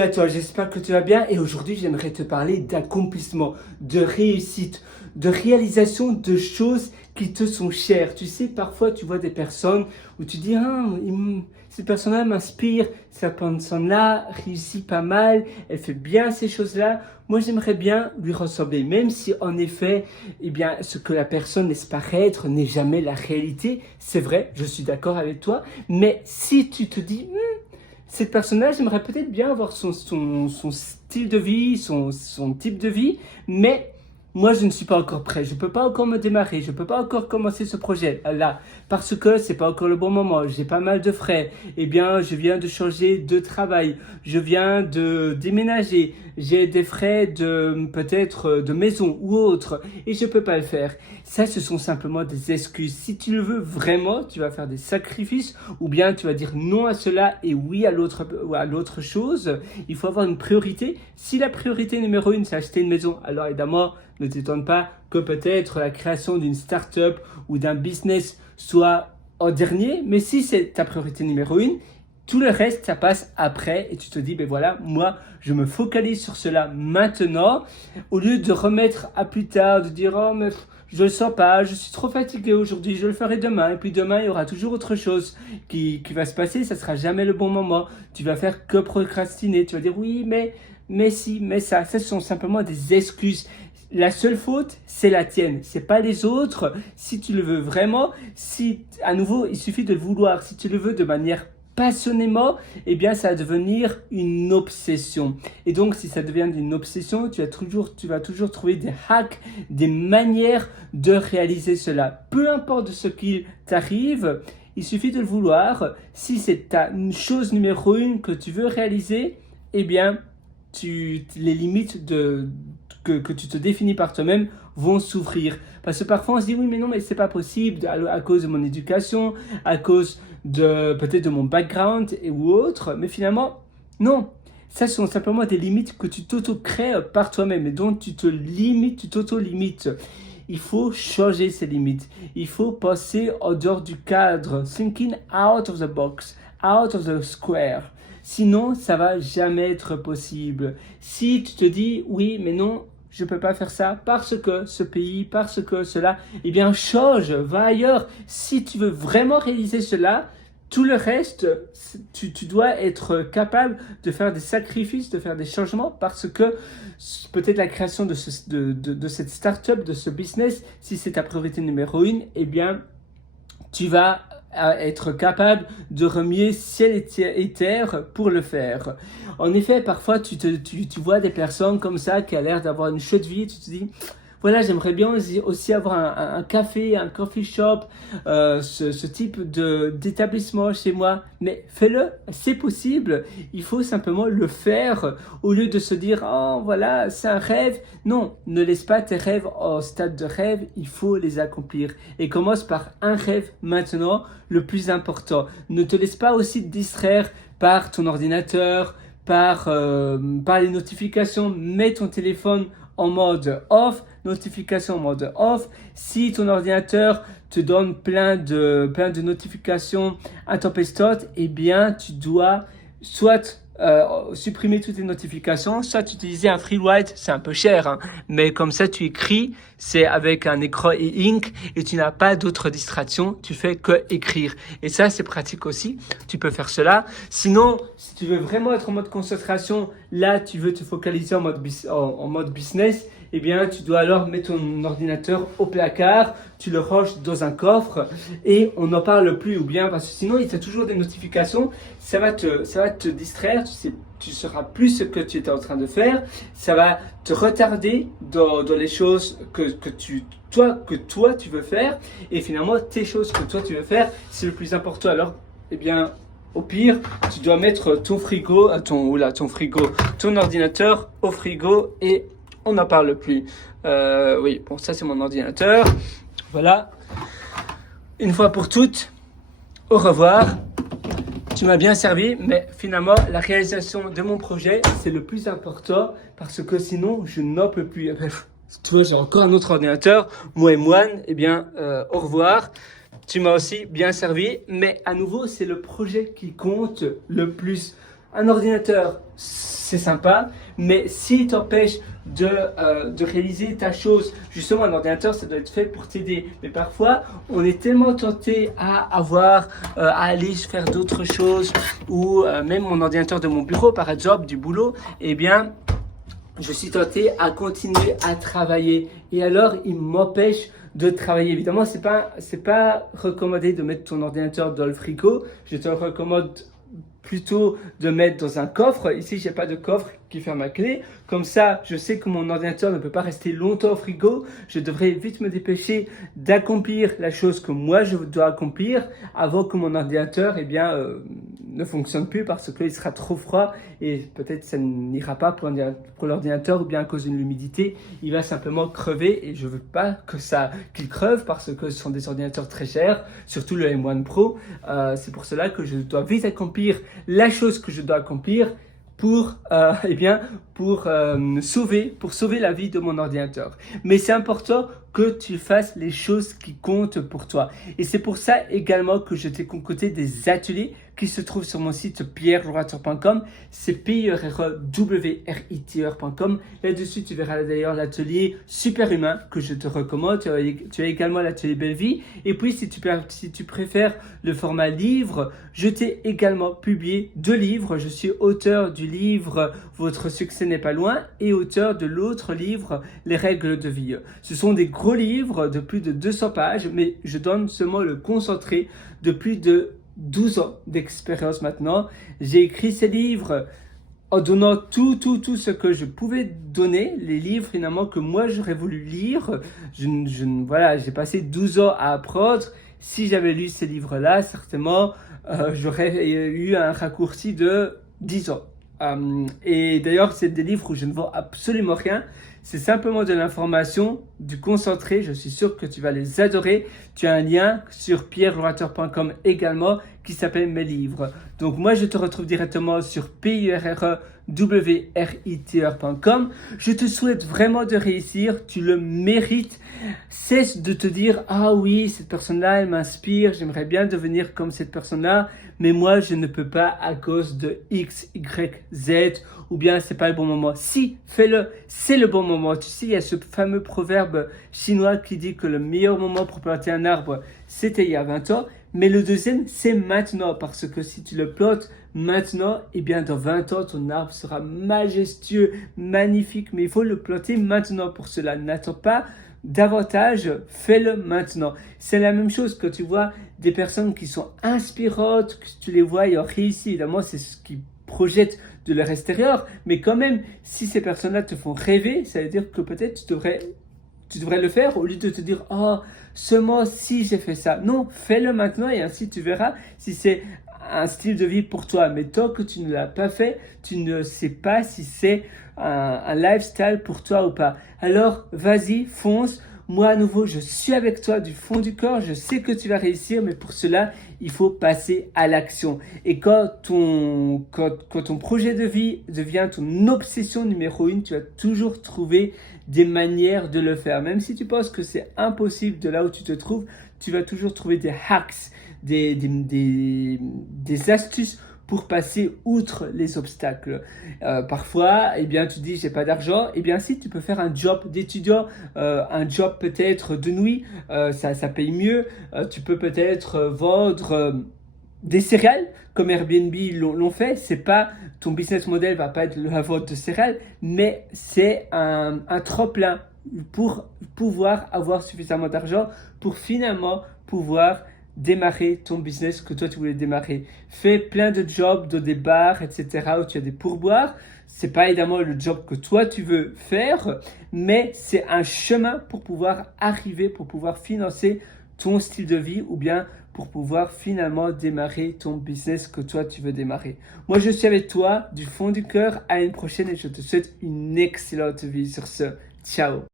À toi, j'espère que tu vas bien et aujourd'hui j'aimerais te parler d'accomplissement, de réussite, de réalisation de choses qui te sont chères. Tu sais, parfois tu vois des personnes où tu dis ah, cette personne-là m'inspire, cette personne-là réussit pas mal, elle fait bien ces choses-là. Moi j'aimerais bien lui ressembler, même si en effet, eh bien, ce que la personne laisse paraître n'est jamais la réalité. C'est vrai, je suis d'accord avec toi, mais si tu te dis cette personne-là, j'aimerais peut-être bien avoir son style de vie, son type de vie, mais moi, je ne suis pas encore prêt. Je ne peux pas encore me démarrer. Je ne peux pas encore commencer ce projet-là parce que c'est pas encore le bon moment. J'ai pas mal de frais. Eh bien, je viens de changer de travail. Je viens de déménager. J'ai des frais de peut-être de maison ou autre et je peux pas le faire. Ça, ce sont simplement des excuses. Si tu le veux vraiment, tu vas faire des sacrifices ou bien tu vas dire non à cela et oui à l'autre chose. Il faut avoir une priorité. Si la priorité numéro 1, c'est acheter une maison, alors évidemment, ne t'étonne pas que peut-être la création d'une start-up ou d'un business soit en dernier. Mais si c'est ta priorité numéro 1, tout le reste, ça passe après et tu te dis, ben voilà, moi, je me focalise sur cela maintenant au lieu de remettre à plus tard, de dire, oh, mais je le sens pas, je suis trop fatigué aujourd'hui, je le ferai demain. Et puis demain, il y aura toujours autre chose qui va se passer, ça sera jamais le bon moment. Tu vas faire que procrastiner, tu vas dire, oui, mais si, mais ça. Ce sont simplement des excuses. La seule faute, c'est la tienne, c'est pas les autres. Si tu le veux vraiment, si à nouveau, il suffit de le vouloir. Si tu le veux de manière passionnément, eh bien, ça va devenir une obsession. Et donc, si ça devient une obsession, tu vas toujours trouver des hacks, des manières de réaliser cela. Peu importe ce qu'il t'arrive, il suffit de le vouloir. Si c'est ta chose numéro 1 que tu veux réaliser, eh bien, les limites que tu te définis par toi-même vont s'ouvrir. Parce que parfois on se dit oui mais non mais c'est pas possible à cause de mon éducation, à cause de peut-être de mon background ou autre, mais finalement non. Ça sont simplement des limites que tu t'auto-crées par toi-même et dont tu t'auto-limites. Il faut changer ces limites. Il faut passer en dehors du cadre. Thinking out of the box, out of the square. Sinon, ça va jamais être possible. Si tu te dis, oui, mais non, je peux pas faire ça parce que ce pays, parce que cela, eh bien, change, va ailleurs. Si tu veux vraiment réaliser cela, tout le reste, tu dois être capable de faire des sacrifices, de faire des changements parce que peut-être la création de cette start-up, de ce business, si c'est ta priorité numéro 1, eh bien, tu vas être capable de remuer ciel et terre pour le faire. En effet, parfois, tu vois des personnes comme ça qui a l'air d'avoir une chouette vie et tu te dis, voilà, j'aimerais bien aussi avoir un café, un coffee shop, ce type d'établissement chez moi. Mais fais-le, c'est possible. Il faut simplement le faire au lieu de se dire, oh voilà, c'est un rêve. Non, ne laisse pas tes rêves au stade de rêve, il faut les accomplir. Et commence par un rêve maintenant, le plus important. Ne te laisse pas aussi te distraire par ton ordinateur, par les notifications. Mets ton téléphone en mode off, notification en mode off. Si ton ordinateur te donne plein de notifications intempestives, eh bien, tu dois soit supprimer toutes les notifications, soit utiliser un free write, c'est un peu cher, hein, mais comme ça tu écris, c'est avec un écran e-ink et tu n'as pas d'autres distractions, tu fais que écrire. Et ça c'est pratique aussi, tu peux faire cela. Sinon, si tu veux vraiment être en mode concentration, là tu veux te focaliser en mode business, eh bien, tu dois alors mettre ton ordinateur au placard, tu le ranges dans un coffre et on n'en parle plus ou bien parce que sinon il y a toujours des notifications, ça va te distraire, tu sauras plus ce que tu étais en train de faire, ça va te retarder dans les choses que toi tu veux faire et finalement tes choses que toi tu veux faire, c'est le plus important. Alors, eh bien, au pire, tu dois mettre ton ordinateur au frigo et on n'en parle plus. Oui, bon, ça c'est mon ordinateur. Voilà. Une fois pour toutes, au revoir. Tu m'as bien servi, mais finalement, la réalisation de mon projet, c'est le plus important parce que sinon, je n'en peux plus. Tu vois, j'ai encore un autre ordinateur, moi et moine. Eh bien, au revoir. Tu m'as aussi bien servi, mais à nouveau, c'est le projet qui compte le plus. un ordinateur, c'est sympa, mais s'il t'empêche de réaliser ta chose, justement, un ordinateur, ça doit être fait pour t'aider. Mais parfois, on est tellement tenté à aller faire d'autres choses, ou même mon ordinateur de mon bureau, par exemple, du boulot, eh bien, je suis tenté à continuer à travailler. Et alors, il m'empêche de travailler. Évidemment, c'est pas recommandé de mettre ton ordinateur dans le frigo. Je te le recommande plutôt de mettre dans un coffre. Ici, j'ai pas de coffre qui ferme à clé. Comme ça, je sais que mon ordinateur ne peut pas rester longtemps au frigo. Je devrais vite me dépêcher d'accomplir la chose que moi je dois accomplir avant que mon ordinateur, ne fonctionne plus parce qu'il sera trop froid et peut-être ça n'ira pas pour l'ordinateur ou bien à cause d'une humidité, il va simplement crever et je veux pas qu'il creve parce que ce sont des ordinateurs très chers, surtout le M1 Pro. C'est pour cela que je dois vite accomplir la chose que je dois accomplir pour sauver la vie de mon ordinateur. Mais c'est important que tu fasses les choses qui comptent pour toi. Et c'est pour ça également que je t'ai concocté des ateliers qui se trouvent sur mon site pierrelaurenteur.com. C'est pierrelaurenteur.com. Là-dessus, tu verras d'ailleurs l'atelier Super Humain que je te recommande. Tu as également l'atelier Belle Vie. Et puis, si tu préfères le format livre, je t'ai également publié 2 livres. Je suis auteur du livre Votre succès n'est pas loin et auteur de l'autre livre Les règles de vie. Ce sont des gros livres de plus de 200 pages, mais je donne seulement le concentré de plus de 12 ans d'expérience maintenant. J'ai écrit ces livres en donnant tout ce que je pouvais donner, les livres finalement que moi j'aurais voulu lire. J'ai passé 12 ans à apprendre. Si j'avais lu ces livres-là, certainement, j'aurais eu un raccourci de 10 ans. Et d'ailleurs, c'est des livres où je ne vends absolument rien. C'est simplement de l'information, du concentré. Je suis sûr que tu vas les adorer. Tu as un lien sur pierrelaurenteur.com également qui s'appelle Mes livres. Donc moi, je te retrouve directement sur pierrelaurenteur.com. Je te souhaite vraiment de réussir. Tu le mérites. Cesse de te dire « Ah oui, cette personne-là, elle m'inspire. J'aimerais bien devenir comme cette personne-là. Mais moi, je ne peux pas à cause de X, Y, Z. Ou bien, c'est pas le bon moment. » Si, fais-le. C'est le bon moment. Tu sais, il y a ce fameux proverbe chinois qui dit que le meilleur moment pour planter un arbre, c'était il y a 20 ans. Mais le deuxième, c'est maintenant. Parce que si tu le plantes maintenant, eh bien, dans 20 ans, ton arbre sera majestueux, magnifique. Mais il faut le planter maintenant pour cela. N'attends pas davantage, fais-le maintenant. C'est la même chose que tu vois des personnes qui sont inspirantes, que tu les vois, ils ont réussi. Évidemment, c'est ce qu'ils projettent de leur extérieur. Mais quand même, si ces personnes-là te font rêver, ça veut dire que peut-être tu devrais le faire au lieu de te dire « Oh, seulement si j'ai fait ça ». Non, fais-le maintenant et ainsi tu verras si c'est un style de vie pour toi. Mais tant que tu ne l'as pas fait, tu ne sais pas si c'est un lifestyle pour toi ou pas. Alors, vas-y, fonce. Moi, à nouveau, je suis avec toi du fond du corps. Je sais que tu vas réussir, mais pour cela, il faut passer à l'action. Et quand ton projet de vie devient ton obsession numéro 1, tu vas toujours trouver des manières de le faire. Même si tu penses que c'est impossible de là où tu te trouves, tu vas toujours trouver des hacks, des astuces pour passer outre les obstacles. Parfois, eh bien, tu dis, j'ai pas d'argent. Eh bien, si tu peux faire un job d'étudiant, un job peut-être de nuit, ça paye mieux. Tu peux peut-être vendre des céréales, comme Airbnb l'ont fait. C'est pas, ton business model va pas être la vente de céréales, mais c'est un tremplin pour pouvoir avoir suffisamment d'argent pour finalement pouvoir démarrer ton business que toi tu voulais démarrer. Fais plein de jobs dans des bars, etc. où tu as des pourboires. C'est pas évidemment le job que toi tu veux faire, mais c'est un chemin pour pouvoir arriver, pour pouvoir financer ton style de vie ou bien pour pouvoir finalement démarrer ton business que toi tu veux démarrer. Moi je suis avec toi du fond du cœur. À une prochaine et je te souhaite une excellente vie sur ce. Ciao.